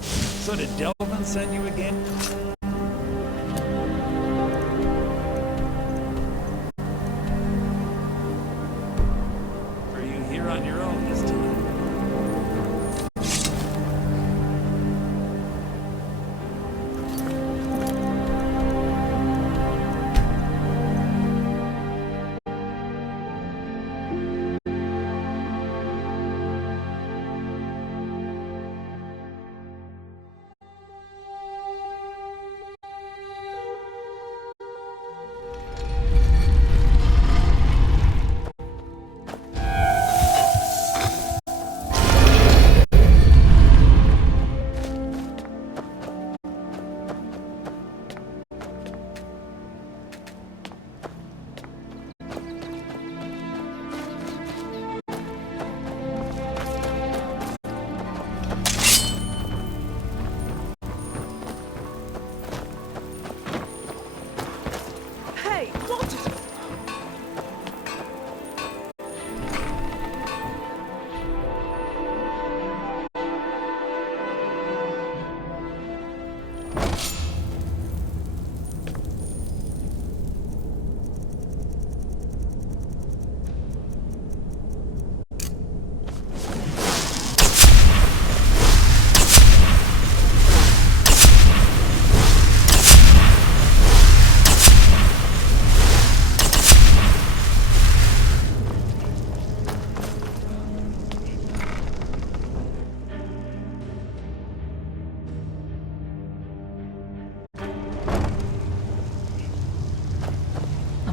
So did Delvin send you again? Or are you here on your own this time?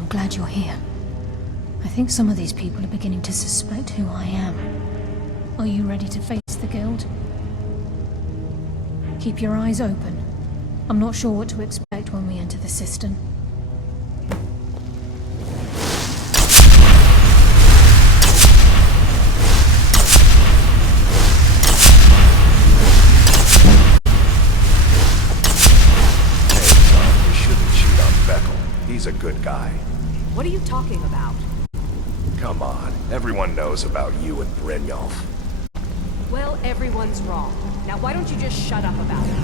Glad you're here. I think some of these people are beginning to suspect who I am. Are you ready to face the Guild? Keep your eyes open. I'm not sure what to expect when we enter the cistern. Hey, Tom, you shouldn't cheat on Beckel. He's a good guy. What are you talking about? Come on, everyone knows about you and Brynjolf. Well, everyone's wrong. Now why don't you just shut up about it?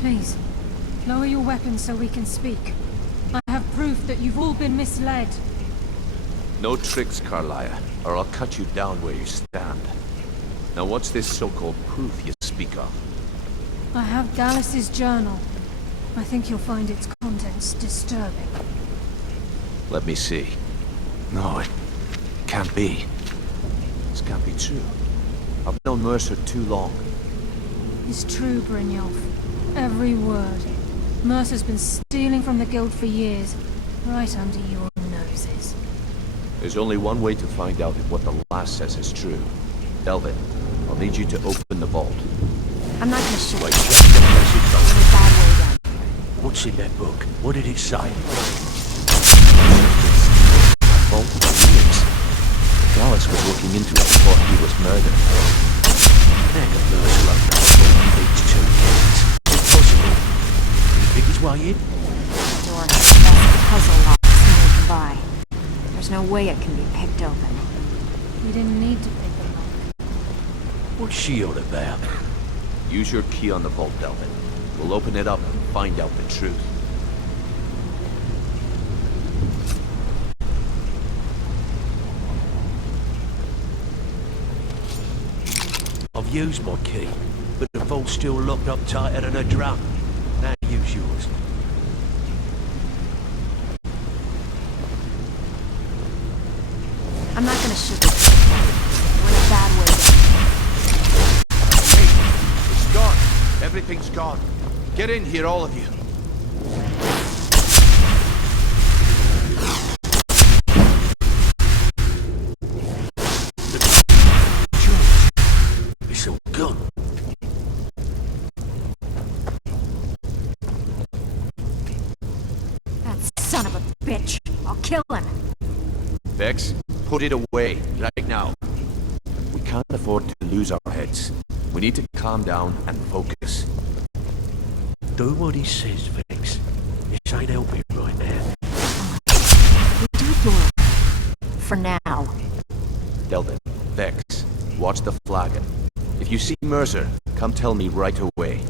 Please, lower your weapons so we can speak. I have proof that you've all been misled. No tricks, Carlia, or I'll cut you down where you stand. Now what's this so-called proof you speak of? I have Dallas's journal. I think you'll find its contents disturbing. Let me see. No, it can't be. This can't be true. I've known Mercer too long. It's true, Brynjolf. Every word. Mercer's been stealing from the Guild for years, right under your noses. There's only one way to find out if what the lass says is true. Delvin, I'll need you to open the vault. I'm not gonna shoot Wait, you. shut the message In a bad way then. What's in that book? What did it say? Vault for years. Dallas was looking into it before he was murdered. Hang on, Mercer won't know what he needs two kids. Impossible. Can he pick his way in? The door has the best puzzle locks money can buy. There's no way it can be picked open. You didn't need to pick the lock. What's she all about? Use your key on the vault, Delvin. We'll open it up and find out the truth. I've used my key, but the vault's still locked up tighter than a drum. Now use yours. I'm not gonna shoot you. We're in a bad way then. gone. Get in here, all of you. It's all gone. That son of a bitch. I'll kill him. Vex, put it away, right now. We can't afford to lose our heads. We need to calm down and focus. Do what he says, Vex. This ain't helping right now. We do it your for now. Delvin, Vex, watch the flagon. If you see Mercer, come tell me right away.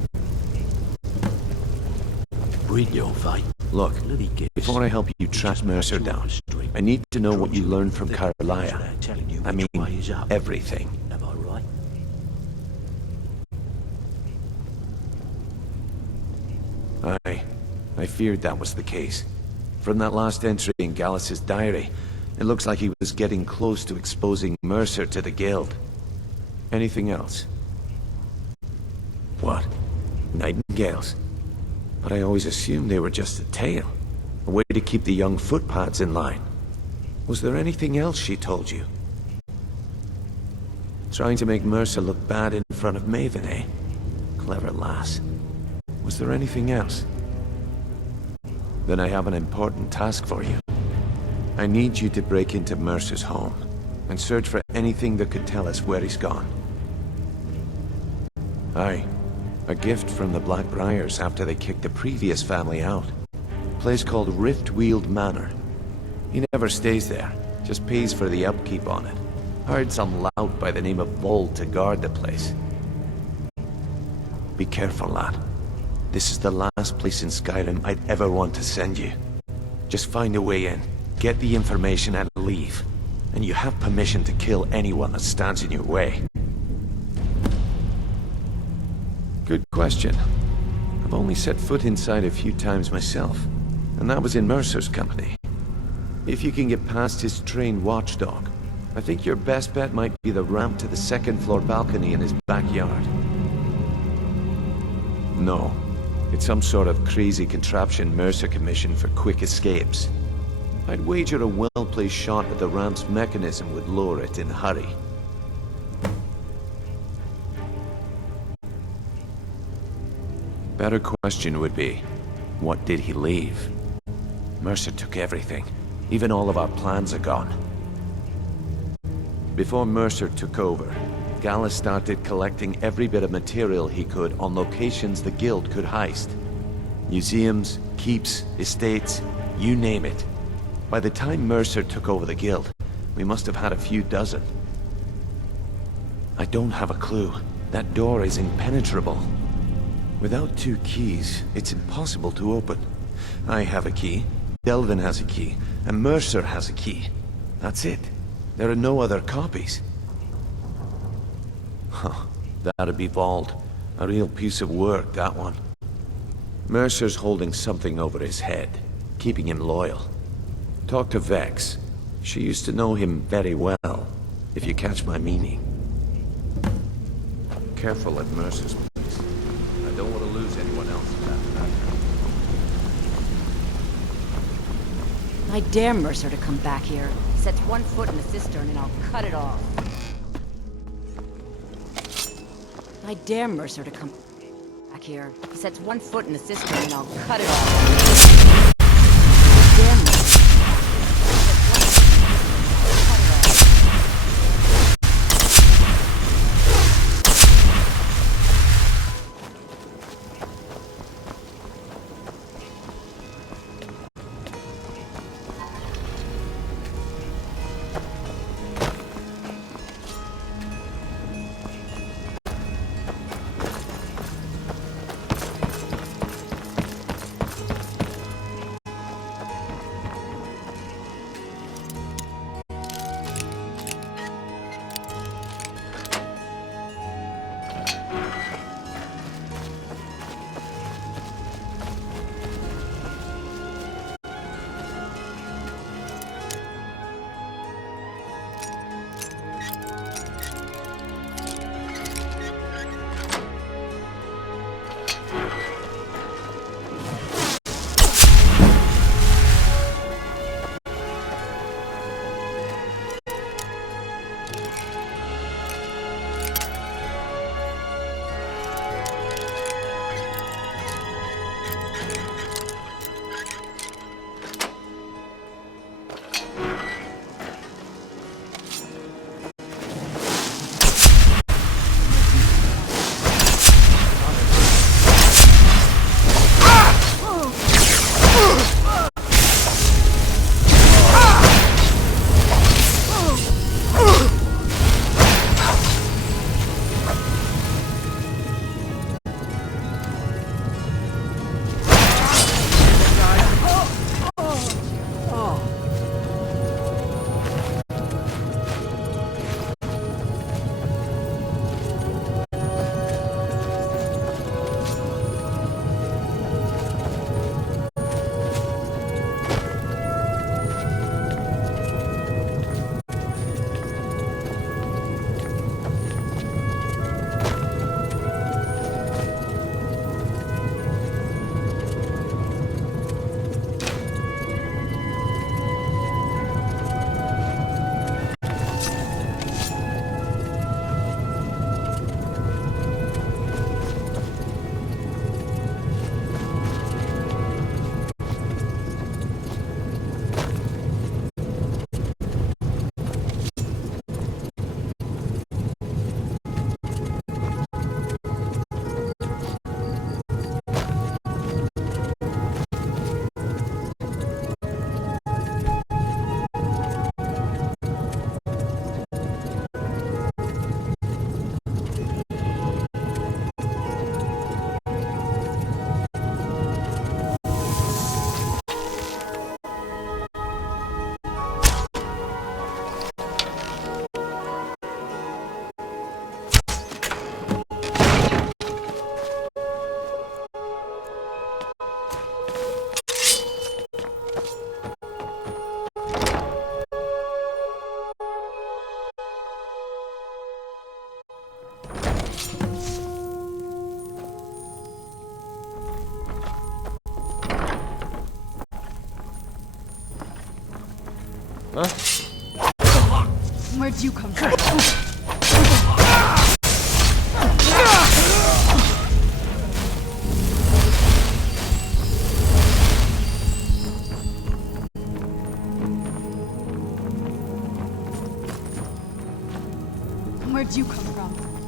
Brynjolf, eh? Look, Let me guess. before I help you track Mercer down, I need to know what you learned from Carlisle. I mean, everything. Am I right? I feared that was the case. From that last entry in Gallus's diary, it looks like he was getting close to exposing Mercer to the Guild. Anything else? What? Nightingales? But I always assumed they were just a tale. A way to keep the young footpads in line. Was there anything else she told you? Trying to make Mercer look bad in front of Maven, eh? Clever lass. Was there anything else? Then I have an important task for you. I need you to break into Mercer's home and search for anything that could tell us where he's gone. Aye. A gift from the Blackbriars after they kicked the previous family out. A place called Riftweald Manor. He never stays there, just pays for the upkeep on it. Hired some lout by the name of Vold to guard the place. Be careful, lad. This is the last place in Skyrim I'd ever want to send you. Just find a way in, get the information and leave. And you have permission to kill anyone that stands in your way. Good question. I've only set foot inside a few times myself, and that was in Mercer's company. If you can get past his trained watchdog, I think your best bet might be the ramp to the second floor balcony in his backyard. No, it's some sort of crazy contraption Mercer commissioned for quick escapes. I'd wager a well-placed shot at the ramp's mechanism would lower it in a hurry. Better question would be, what did he leave? Mercer took everything. Even all of our plans are gone. Before Mercer took over, Gallus started collecting every bit of material he could on locations the Guild could heist. Museums, keeps, estates, you name it. By the time Mercer took over the Guild, we must have had a few dozen. I don't have a clue. That door is impenetrable. Without 2 keys, it's impossible to open. I have a key, Delvin has a key, and Mercer has a key. That's it. There are no other copies. Huh. That'd be Vold. A real piece of work, that one. Mercer's holding something over his head, keeping him loyal. Talk to Vex. She used to know him very well, if you catch my meaning. Careful at Mercer's place. I don't want to lose anyone else in that matter. I dare Mercer to come back here. He sets one foot in the cistern and I'll cut it off. I dare Mercer to come back here. He sets one foot in the cistern and I'll cut it off. I dare Mercer. Where'd you come from? Where'd you come from?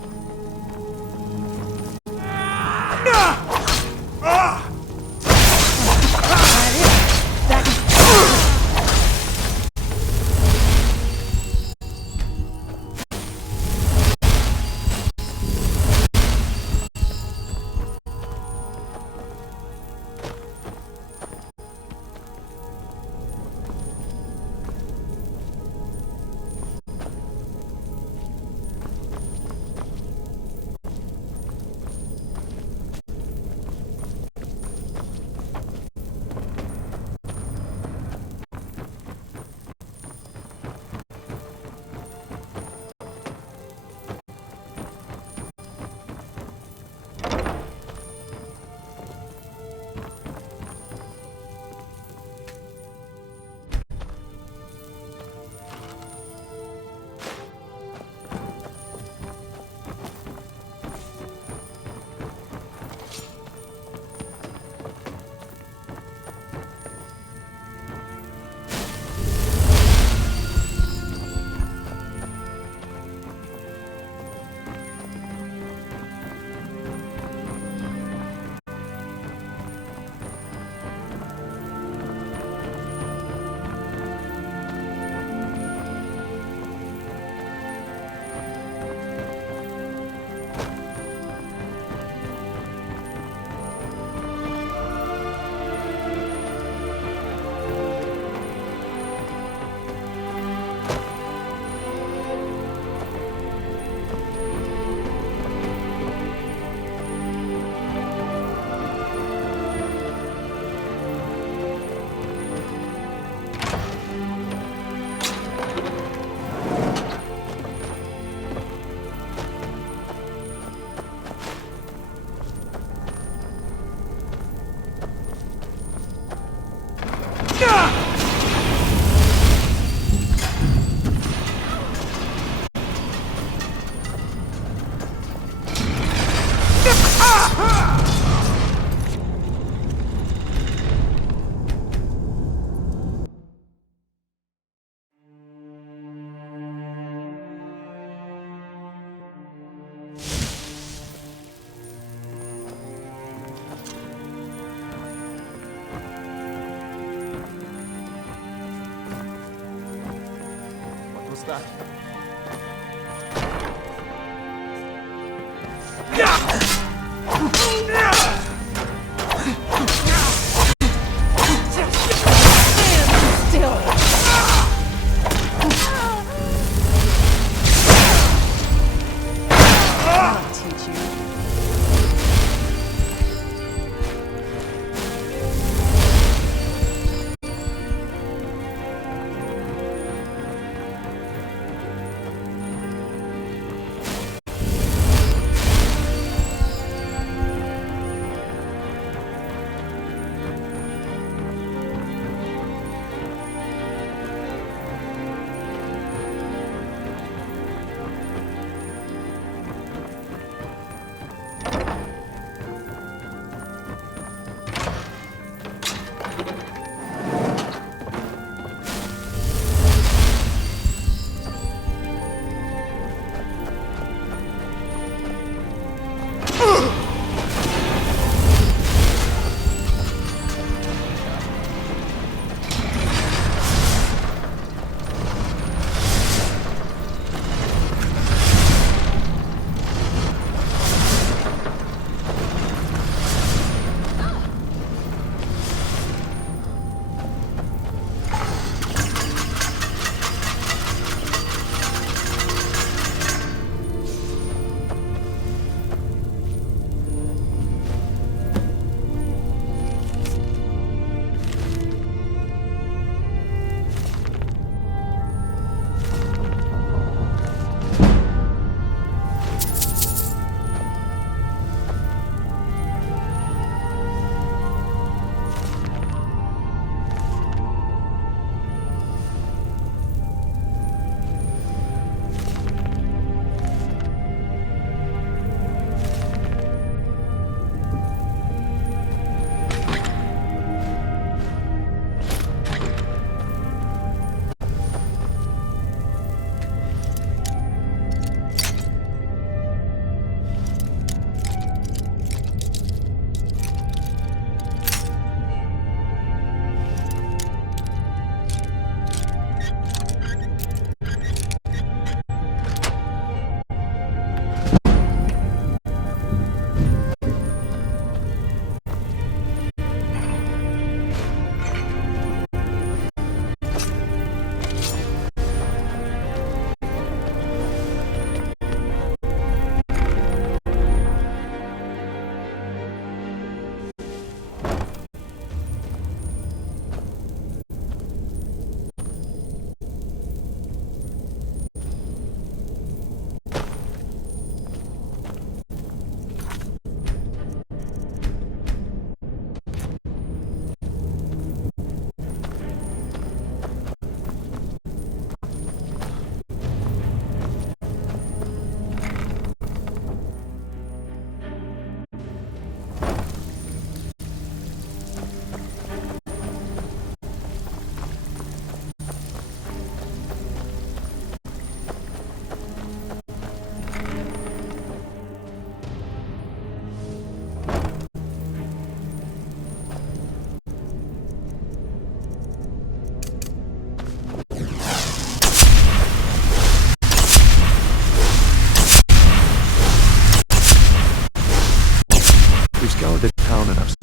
What's that?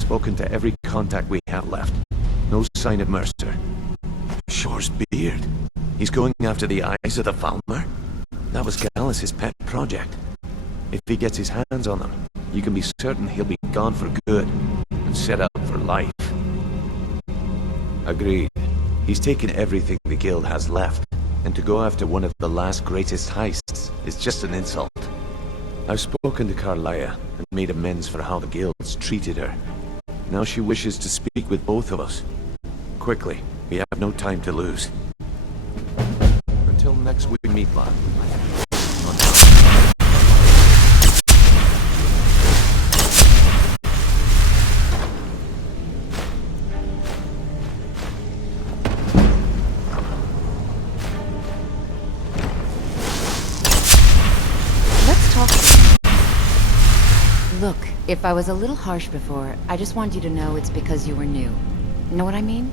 spoken to every contact we have left. No sign of Mercer. Shore's beard. He's going after the eyes of the Falmer? That was Gallus' pet project. If he gets his hands on them, you can be certain he'll be gone for good and set out for life. Agreed. He's taken everything the guild has left, and to go after one of the last greatest heists is just an insult. I've spoken to Carlia and made amends for how the guilds treated her. Now she wishes to speak with both of us. Quickly, we have no time to lose. Until next we meet, lad. Let's talk. Look, if I was a little harsh before, I just want you to know it's because you were new. Know what I mean?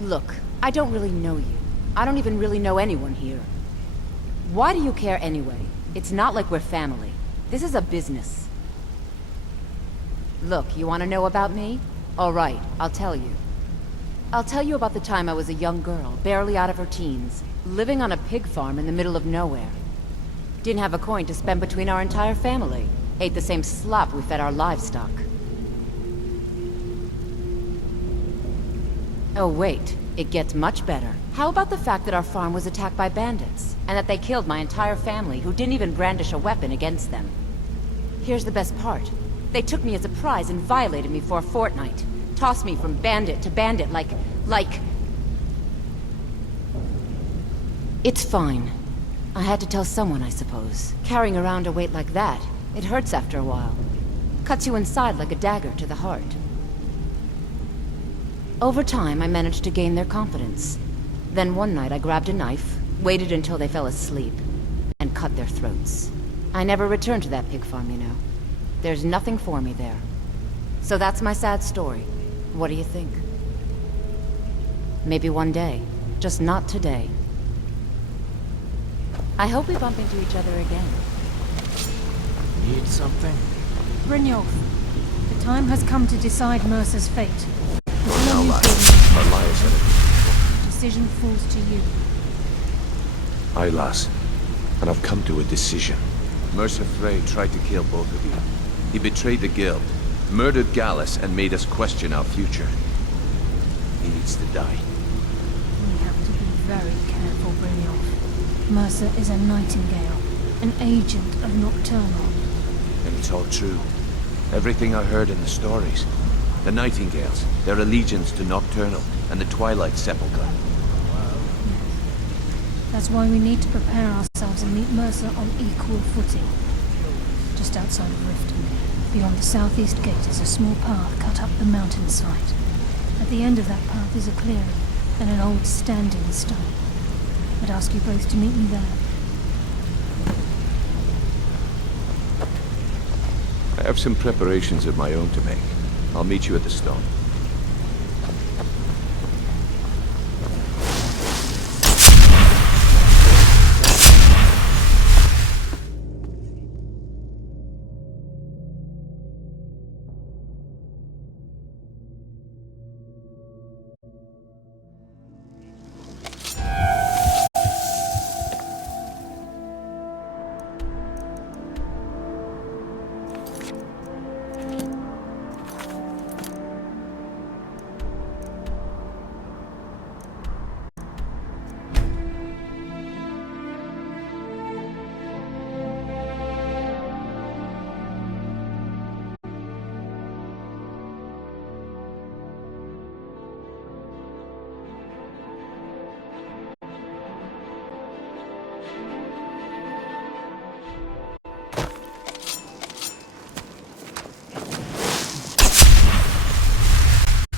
Look, I don't really know you. I don't even really know anyone here. Why do you care anyway? It's not like we're family. This is a business. Look, you want to know about me? All right, I'll tell you. I'll tell you about the time I was a young girl, barely out of her teens, living on a pig farm in the middle of nowhere. Didn't have a coin to spend between our entire family. Ate the same slop we fed our livestock. Oh wait, it gets much better. How about the fact that our farm was attacked by bandits, and that they killed my entire family who didn't even brandish a weapon against them? Here's the best part. They took me as a prize and violated me for a fortnight. Tossed me from bandit to bandit like... It's fine. I had to tell someone, I suppose. Carrying around a weight like that, it hurts after a while. Cuts you inside like a dagger to the heart. Over time, I managed to gain their confidence. Then one night I grabbed a knife, waited until they fell asleep, and cut their throats. I never returned to that pig farm, you know. There's nothing for me there. So that's my sad story. What do you think? Maybe one day. Just not today. I hope we bump into each other again. Need something? Brynjolf, the time has come to decide Mercer's fate. Now, lad, Carlia said it. The decision falls to you. Aye, lass. And I've come to a decision. Mercer Frey tried to kill both of you. He betrayed the guild, murdered Gallus, and made us question our future. He needs to die. We have to be very careful, Brynjolf. Mercer is a Nightingale, an agent of Nocturnal. And it's all true. Everything I heard in the stories. The Nightingales, their allegiance to Nocturnal, and the Twilight Sepulchre. That's why we need to prepare ourselves and meet Mercer on equal footing. Just outside of Riften, beyond the southeast gate is a small path cut up the mountainside. At the end of that path is a clearing, and an old standing stone. I'd ask you both to meet me there. I have some preparations of my own to make. I'll meet you at the stone.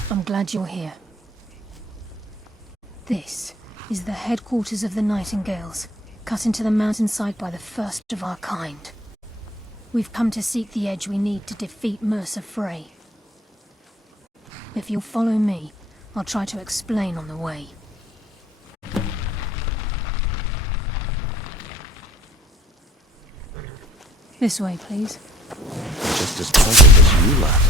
I'm glad you're here. This is the headquarters of the Nightingales, cut into the mountainside by the first of our kind. We've come to seek the edge we need to defeat Mercer Frey. If you'll follow me, I'll try to explain on the way. This way, please. just as puzzled as you, lad.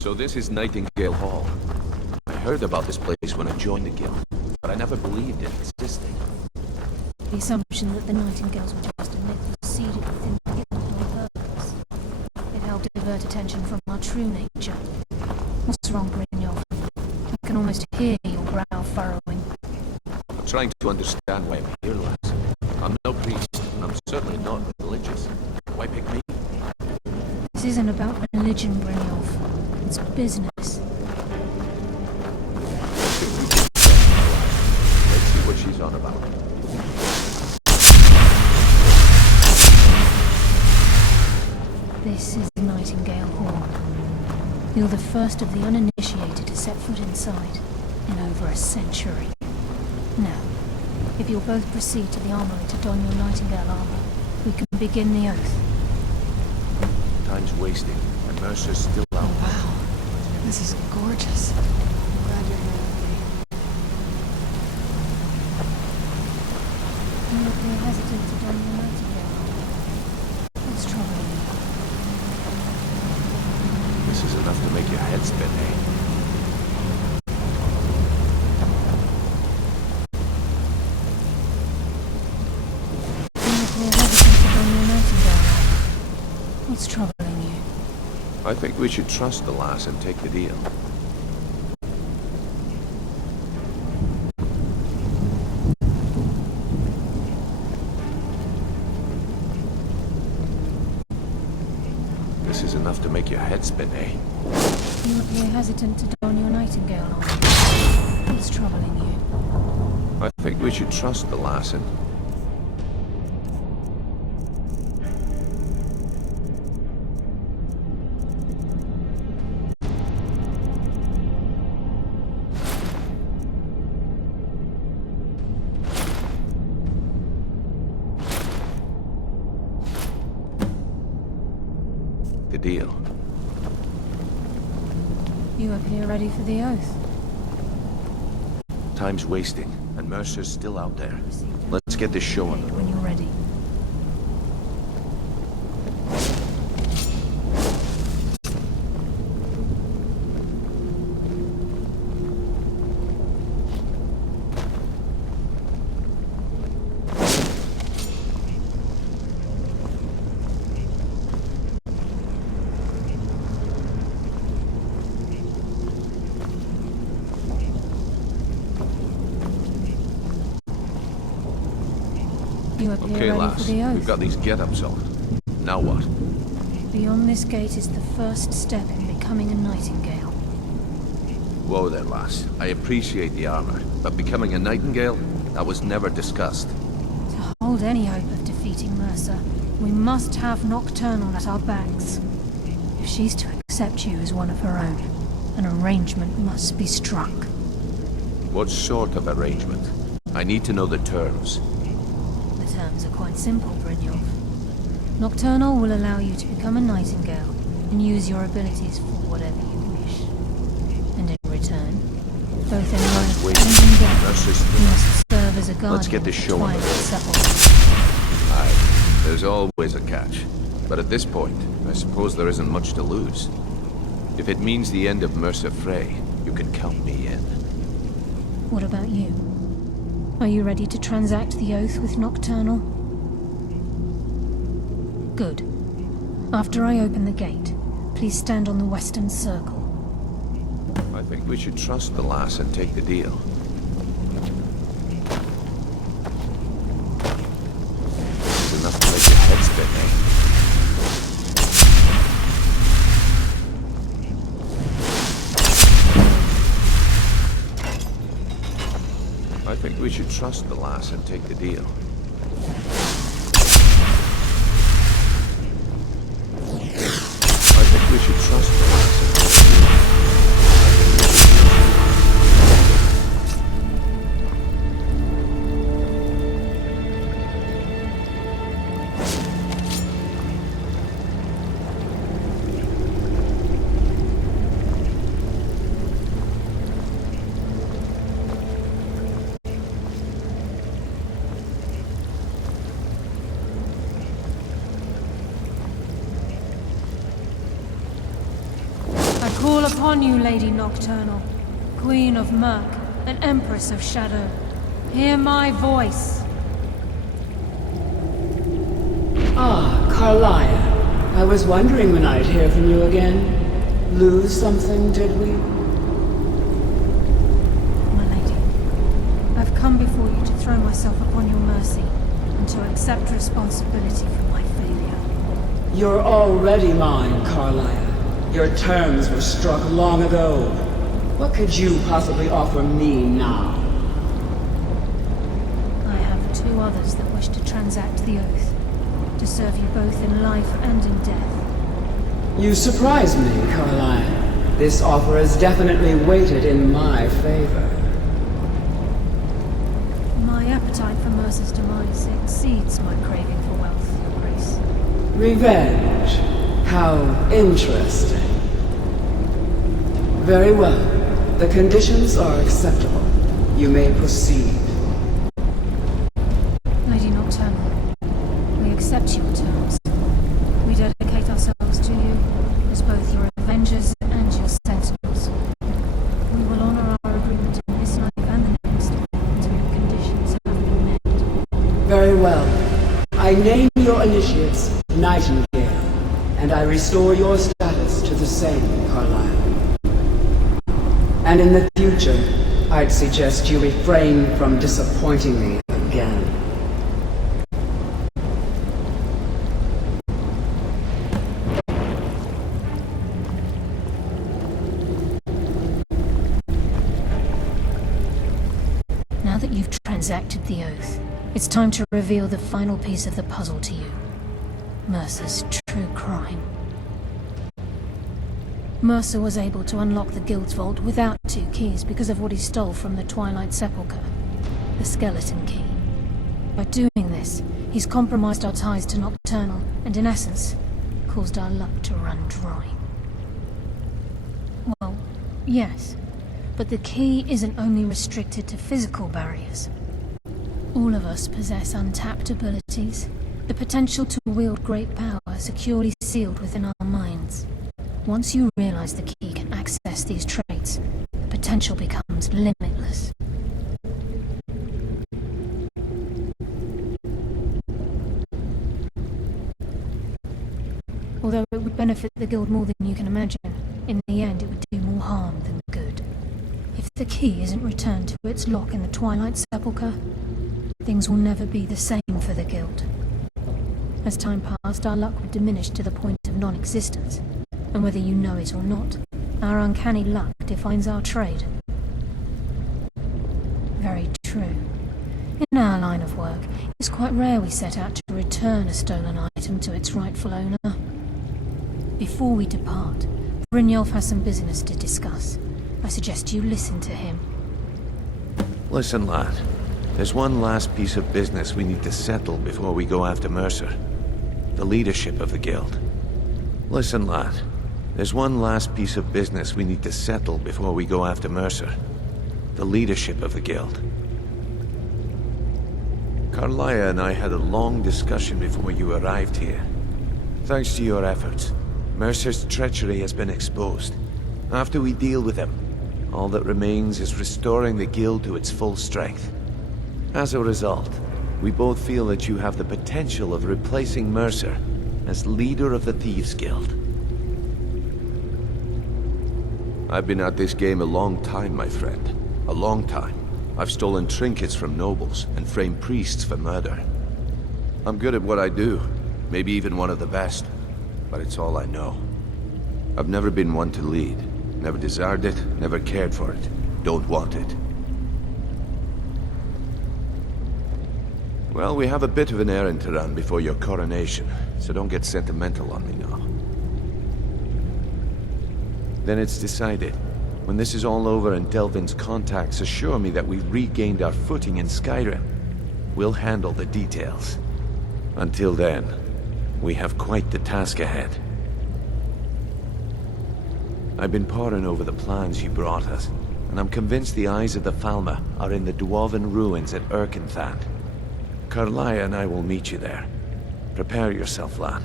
So this is Nightingale Hall. I heard about this place when I joined the guild, but I never believed it existed. The assumption that the Nightingales were just a myth was seeded within the guild on purpose. It helped divert attention from our true nature. What's wrong, Brynjolf? I can almost hear your brow furrowing. I'm trying to understand why I'm here, lads. I'm no priest, and I'm certainly not religious. Why pick me? This isn't about religion, Brynjolf. It's business. Let's see what she's on about. This is Nightingale Hall. You're the first of the uninitiated to set foot inside in over a century. Now, if you'll both proceed to the armory to don your Nightingale armor, we can begin the oath. Time's wasting, and Mercer's still out. Wow, this is gorgeous. I'm glad you're here with me. You appear hesitant to don your Nightingale armor. What's troubling you? This is enough to make your head spin, eh? You appear hesitant to don your Nightingale armor. What's troubling you? I think we should trust the lass and take the deal. This is enough to make your head spin, eh? You appear hesitant to don your Nightingale armor. What's troubling you? I think we should trust the lass and... the deal. You appear ready for the oath. Time's wasting, and Mercer's still out there. Let's get this show on the road. When you're ready. You appear Okay, ready lass, for the oath. we've got these get-ups on. Now what? Beyond this gate is the first step in becoming a Nightingale. Whoa there, lass. I appreciate the armor, but becoming a Nightingale? That was never discussed. To hold any hope of defeating Mercer, we must have Nocturnal at our backs. If she's to accept you as one of her own, an arrangement must be struck. What sort of arrangement? I need to know the terms. The terms are quite simple, Brynjolf. Nocturnal will allow you to become a Nightingale and use your abilities for whatever you wish. And in return, both in life Wait, and in death, Mercer's you must serve as a guardian. Let's get this show on the Twilight road. Settlement. Aye, there's always a catch. But at this point, I suppose there isn't much to lose. If it means the end of Mercer Frey, you can count me in. What about you? Are you ready to transact the oath with Nocturnal? Good. After I open the gate, please stand on the western circle. I think we should trust the lass and take the deal. This is enough to make your head spin, eh? I think we should trust the lass and take the deal. call upon you, Lady Nocturnal, Queen of Murk, and Empress of Shadow. Hear my voice. Ah, Carlia. I was wondering when I'd hear from you again. Lose something, did we? My lady, I've come before you to throw myself upon your mercy, and to accept responsibility for my failure. You're already mine, Carlia. Your terms were struck long ago. What could you possibly offer me now? I have two others that wish to transact the oath, to serve you both in life and in death. You surprise me, Carlia. This offer is definitely weighted in my favor. My appetite for Mercer's demise exceeds my craving for wealth, Your Grace. Revenge. How interesting. Very well. The conditions are acceptable. You may proceed. Lady Nocturnal, we accept your terms. We dedicate ourselves to you as both your avengers and your sentinels. We will honor our agreement in this life and the next until your conditions have been met. Very well. I name your initiates Nightingale, and I restore your status to the same, Carlisle. And in the future, I'd suggest you refrain from disappointing me again. Now that you've transacted the oath, it's time to reveal the final piece of the puzzle to you. Mercer's true crime. Mercer was able to unlock the Guild's vault without 2 keys because of what he stole from the Twilight Sepulchre, the skeleton key. By doing this, he's compromised our ties to Nocturnal and, in essence, caused our luck to run dry. Well, yes, but the key isn't only restricted to physical barriers. All of us possess untapped abilities, the potential to wield great power securely sealed within our minds. Once you realize the key can access these traits, the potential becomes limitless. Although it would benefit the Guild more than you can imagine, in the end it would do more harm than good. If the key isn't returned to its lock in the Twilight Sepulchre, things will never be the same for the Guild. As time passed, our luck would diminish to the point of non-existence. And whether you know it or not, our uncanny luck defines our trade. Very true. In our line of work, it's quite rare we set out to return a stolen item to its rightful owner. Before we depart, Brynjolf has some business to discuss. I suggest you listen to him. Listen, lad. There's one last piece of business we need to settle before we go after Mercer. The leadership of the Guild. Listen, lad. There's one last piece of business we need to settle before we go after Mercer. The leadership of the Guild. Carlia and I had a long discussion before you arrived here. Thanks to your efforts, Mercer's treachery has been exposed. After we deal with him, all that remains is restoring the Guild to its full strength. As a result, we both feel that you have the potential of replacing Mercer as leader of the Thieves Guild. I've been at this game a long time, my friend. A long time. I've stolen trinkets from nobles and framed priests for murder. I'm good at what I do, maybe even one of the best, but it's all I know. I've never been one to lead. Never desired it, never cared for it. Don't want it. Well, we have a bit of an errand to run before your coronation, so don't get sentimental on me now. Then it's decided. When this is all over and Delvin's contacts assure me that we've regained our footing in Skyrim, we'll handle the details. Until then, we have quite the task ahead. I've been poring over the plans you brought us, and I'm convinced the eyes of the Falmer are in the Dwarven ruins at Erkenthan. Carlia and I will meet you there. Prepare yourself, lad.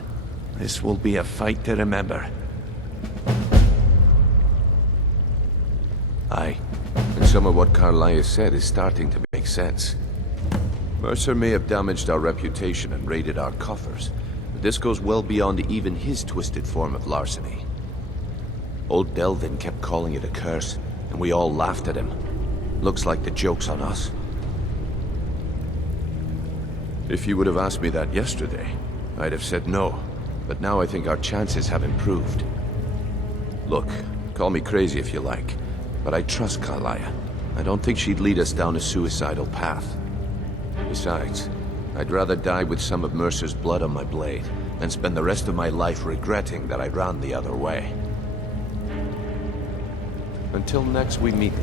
This will be a fight to remember. Aye. And some of what Carlia said is starting to make sense. Mercer may have damaged our reputation and raided our coffers, but this goes well beyond even his twisted form of larceny. Old Delvin kept calling it a curse, and we all laughed at him. Looks like the joke's on us. If you would have asked me that yesterday, I'd have said no, but now I think our chances have improved. Look, call me crazy if you like, but I trust Carlia. I don't think she'd lead us down a suicidal path. Besides, I'd rather die with some of Mercer's blood on my blade than spend the rest of my life regretting that I ran the other way. Until next we meet.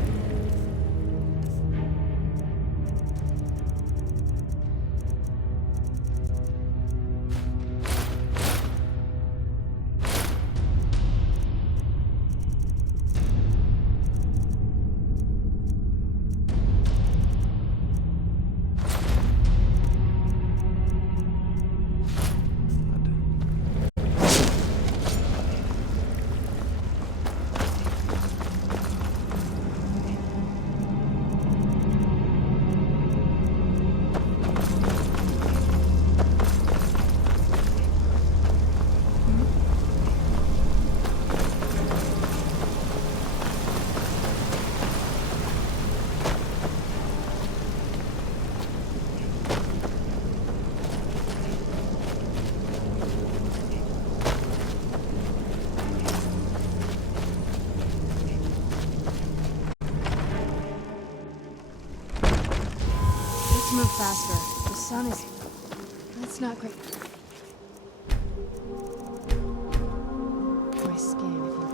Move faster. The sun is... That's not great. My skin, if you...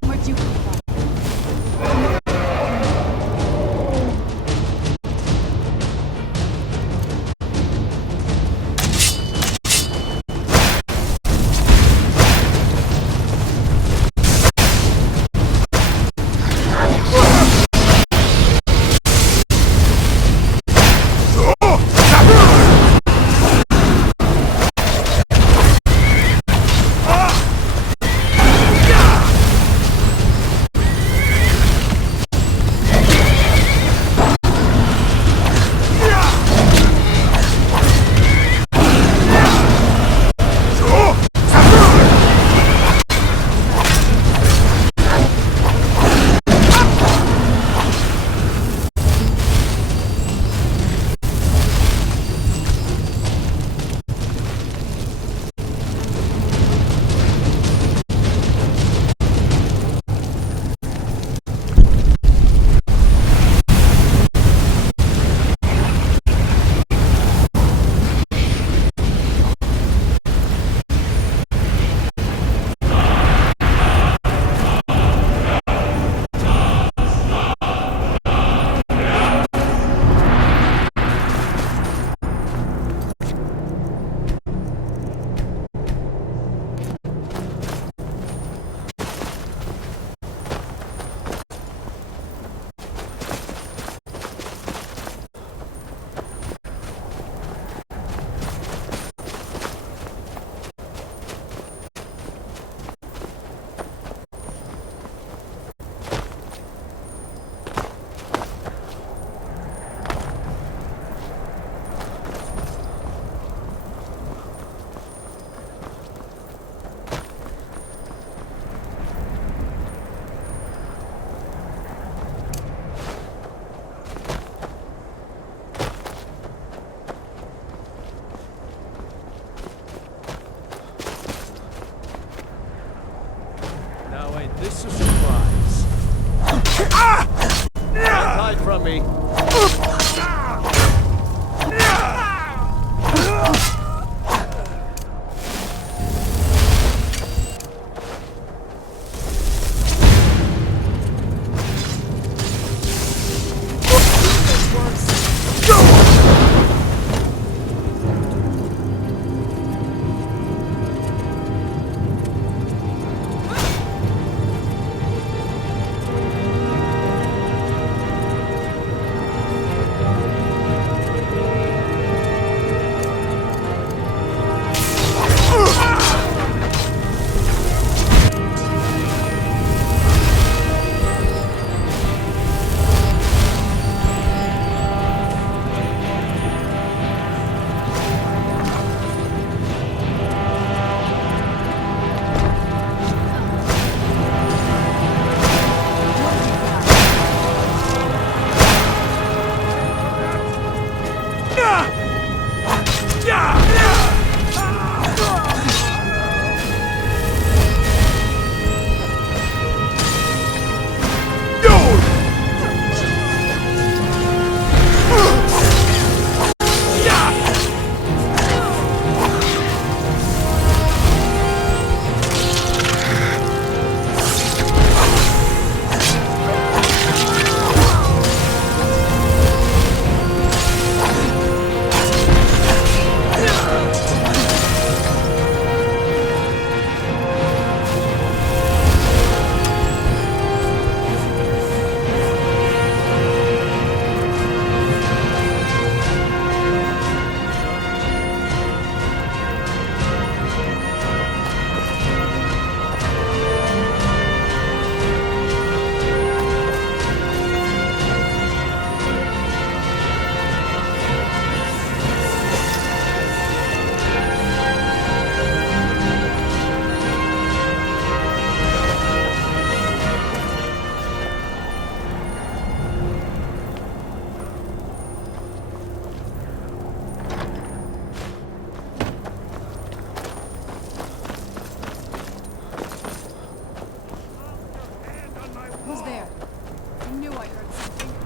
Where'd you come from? me. Who's there? I knew I heard something.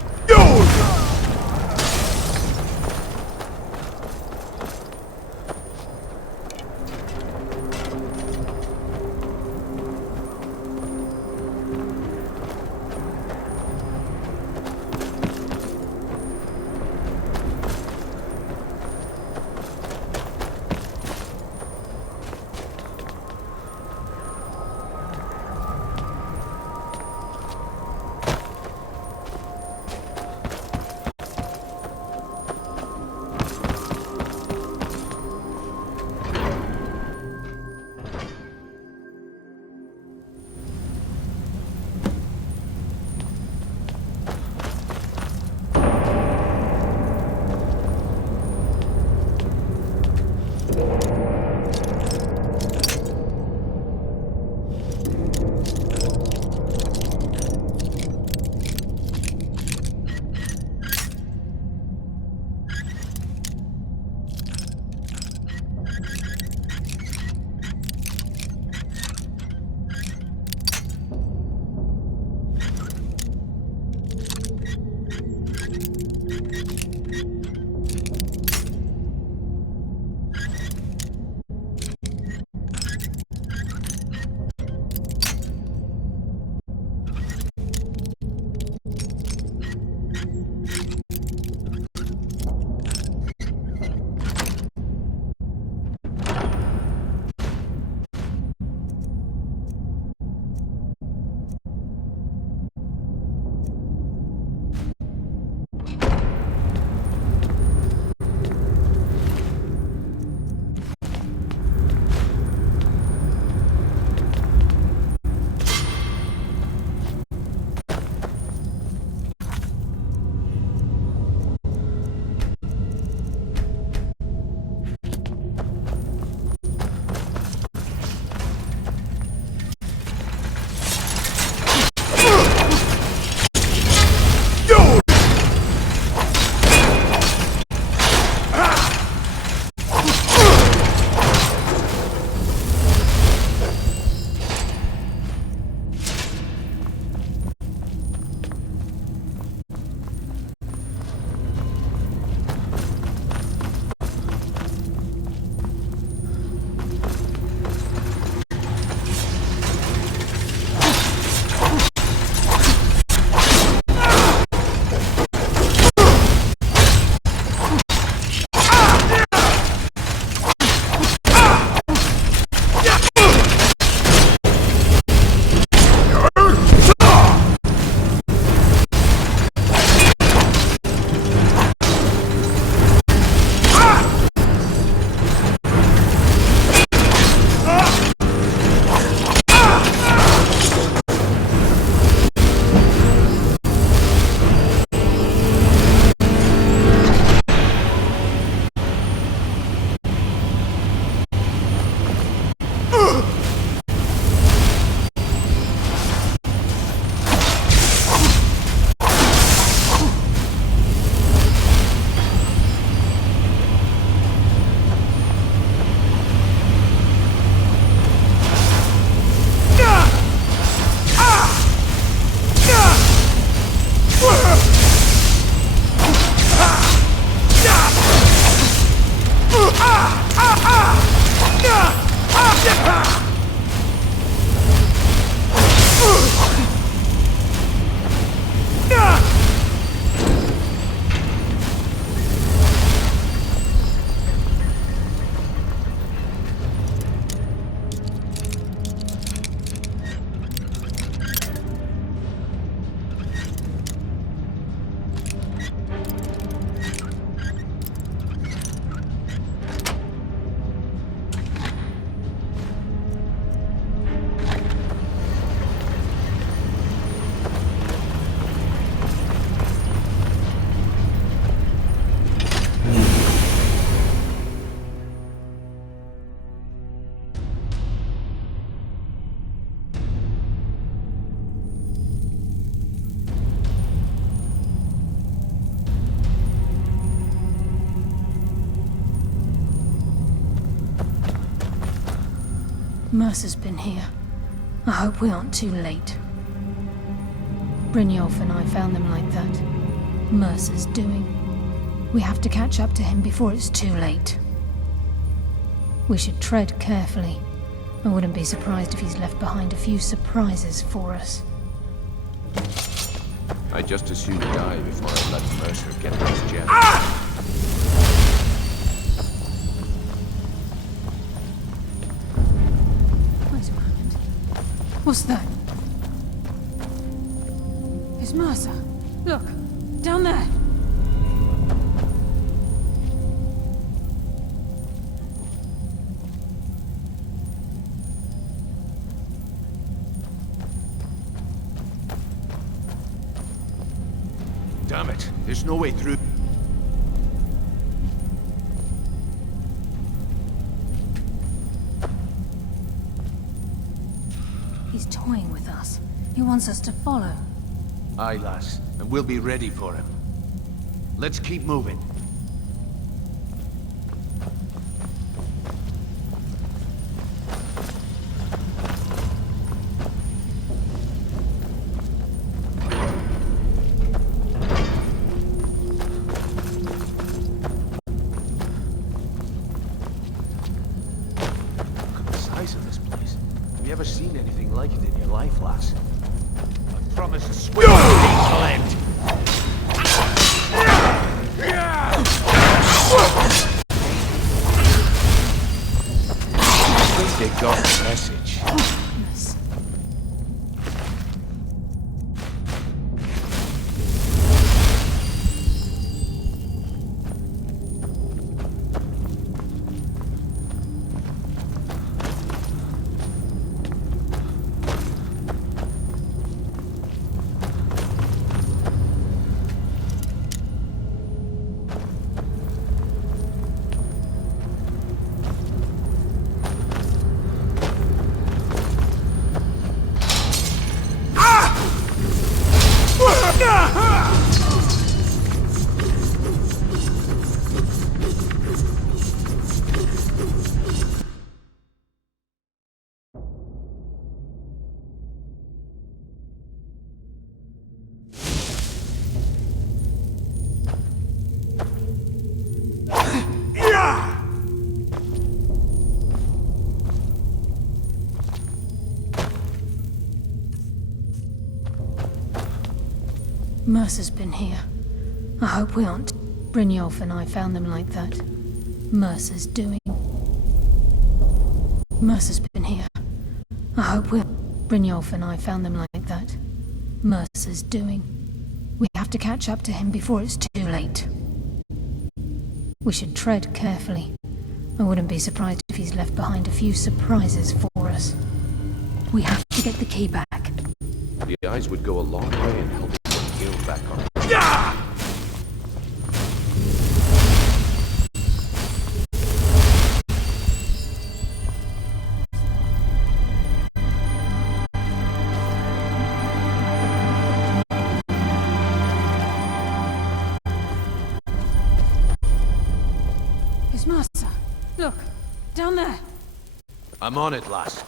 Mercer's been here. I hope we aren't too late. Brynjolf and I found them like that. Mercer's doing. We have to catch up to him before it's too late. We should tread carefully. I wouldn't be surprised if he's left behind a few surprises for us. I'd just as soon die before I let Mercer get this gem. Wait a moment. What's that? It's Mercer. Look, down there. Damn it, there's no way through. He's toying with us. He wants us to follow. Aye, lass, and we'll be ready for him. Let's keep moving. Of this place. Have you ever seen anything like it in your life, lass? I promise to swim land. I think they got the message. Yes. Mercer's been here. I hope we aren't. Brynjolf and I found them like that. Mercer's doing. Mercer's been here. I hope we. Brynjolf and I found them like that. Mercer's doing. We have to catch up to him before it's too late. We should tread carefully. I wouldn't be surprised if he's left behind a few surprises for us. We have to get the key back. The eyes would go a long way in helping get Guild back on. It's Mercer. Look, down there. I'm on it, lass.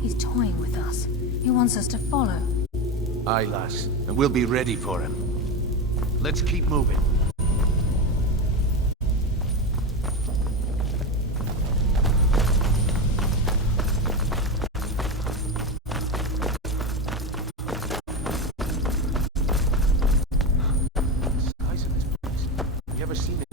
He's toying with us. He wants us to follow. Aye, lass, and we'll be ready for him. Let's keep moving. Size of this place. Have you ever seen anything?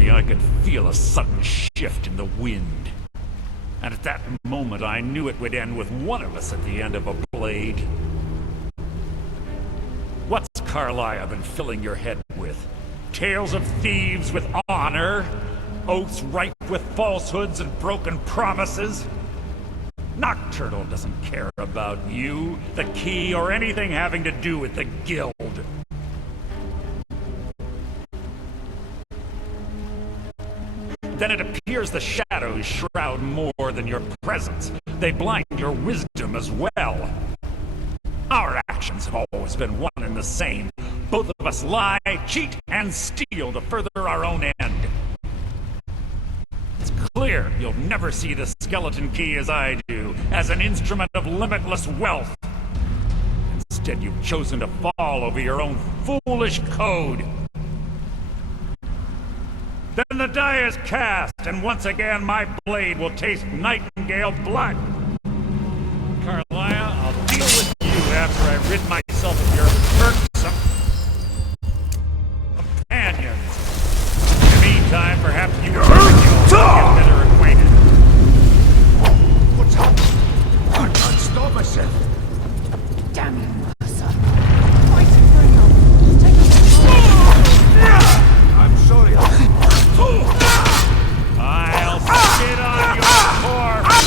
me, I could feel a sudden shift in the wind. And at that moment, I knew it would end with one of us at the end of a blade. What's Carlia been filling your head with? Tales of thieves with honor? Oaths ripe with falsehoods and broken promises? Nocturnal doesn't care about you, the key, or anything having to do with the guild. Then it appears the shadows shroud more than your presence. They blind your wisdom as well. Our actions have always been one and the same. Both of us lie, cheat, and steal to further our own end. It's clear you'll never see the skeleton key as I do, as an instrument of limitless wealth. Instead, you've chosen to fall over your own foolish code. Then the die is cast, and once again my blade will taste nightingale blood. Carlia, I'll deal with you after I rid myself of your irksome companions. In the meantime, perhaps you will get better acquainted. What's up? I can't stop myself. Damn you, Mercer. Fighting for a help. Just take us. I'm sorry. I'll spit on your corpse!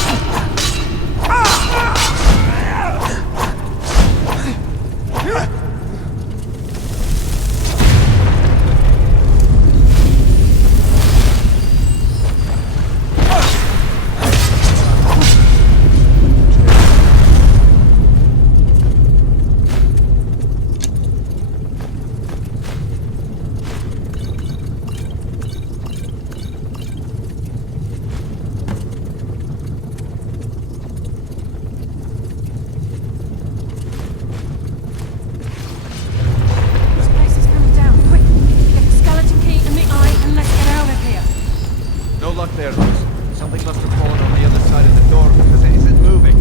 Something must have fallen on the other side of the door because it isn't moving.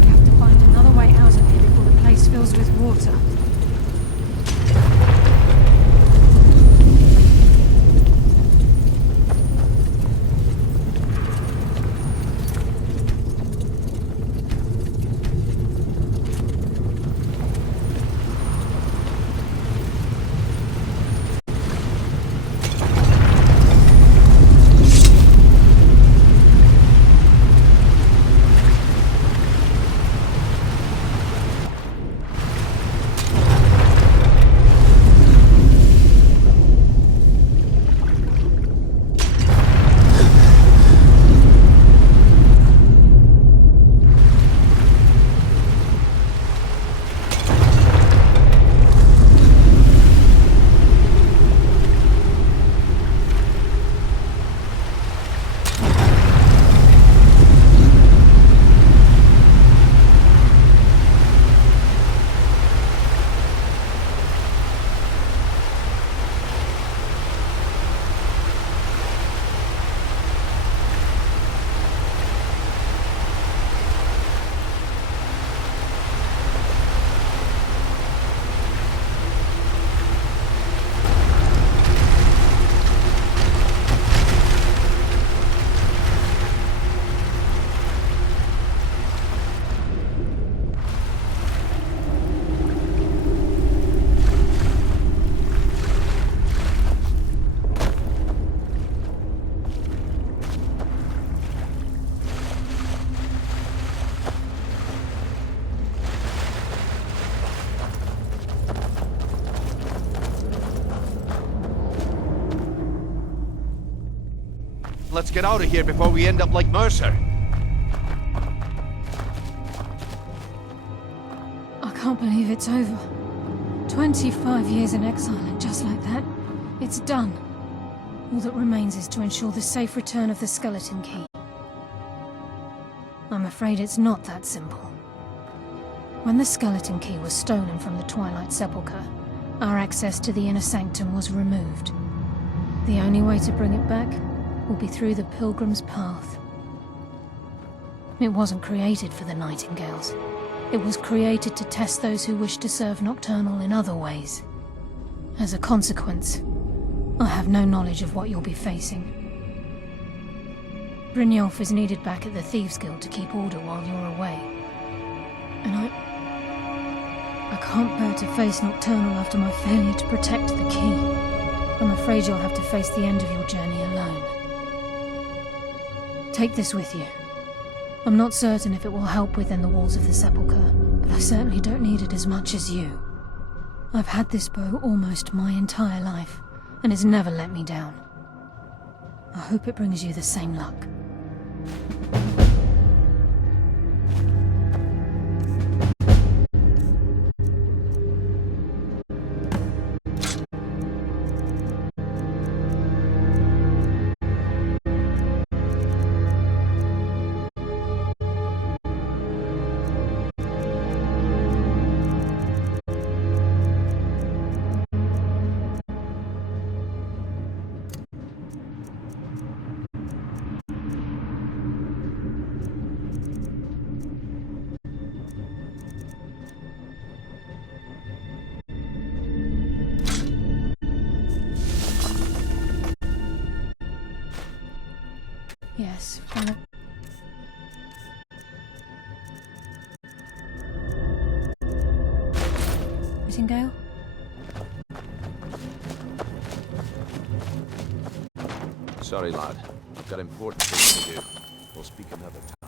We have to find another way out of here before the place fills with water. Let's get out of here before we end up like Mercer. I can't believe it's over. 25 years in exile, and just like that, it's done. All that remains is to ensure the safe return of the skeleton key. I'm afraid it's not that simple. When the skeleton key was stolen from the Twilight Sepulchre, our access to the inner sanctum was removed. The only way to bring it back will be through the Pilgrim's Path. It wasn't created for the Nightingales. It was created to test those who wish to serve Nocturnal in other ways. As a consequence, I have no knowledge of what you'll be facing. Brynjolf is needed back at the Thieves Guild to keep order while you're away. And I can't bear to face Nocturnal after my failure to protect the key. I'm afraid you'll have to face the end of your journey alone. Take this with you. I'm not certain if it will help within the walls of the Sepulchre, but I certainly don't need it as much as you. I've had this bow almost my entire life, and it's never let me down. I hope it brings you the same luck. Yes, Philip. Nightingale? Sorry, lad. I've got important things to do. We'll speak another time.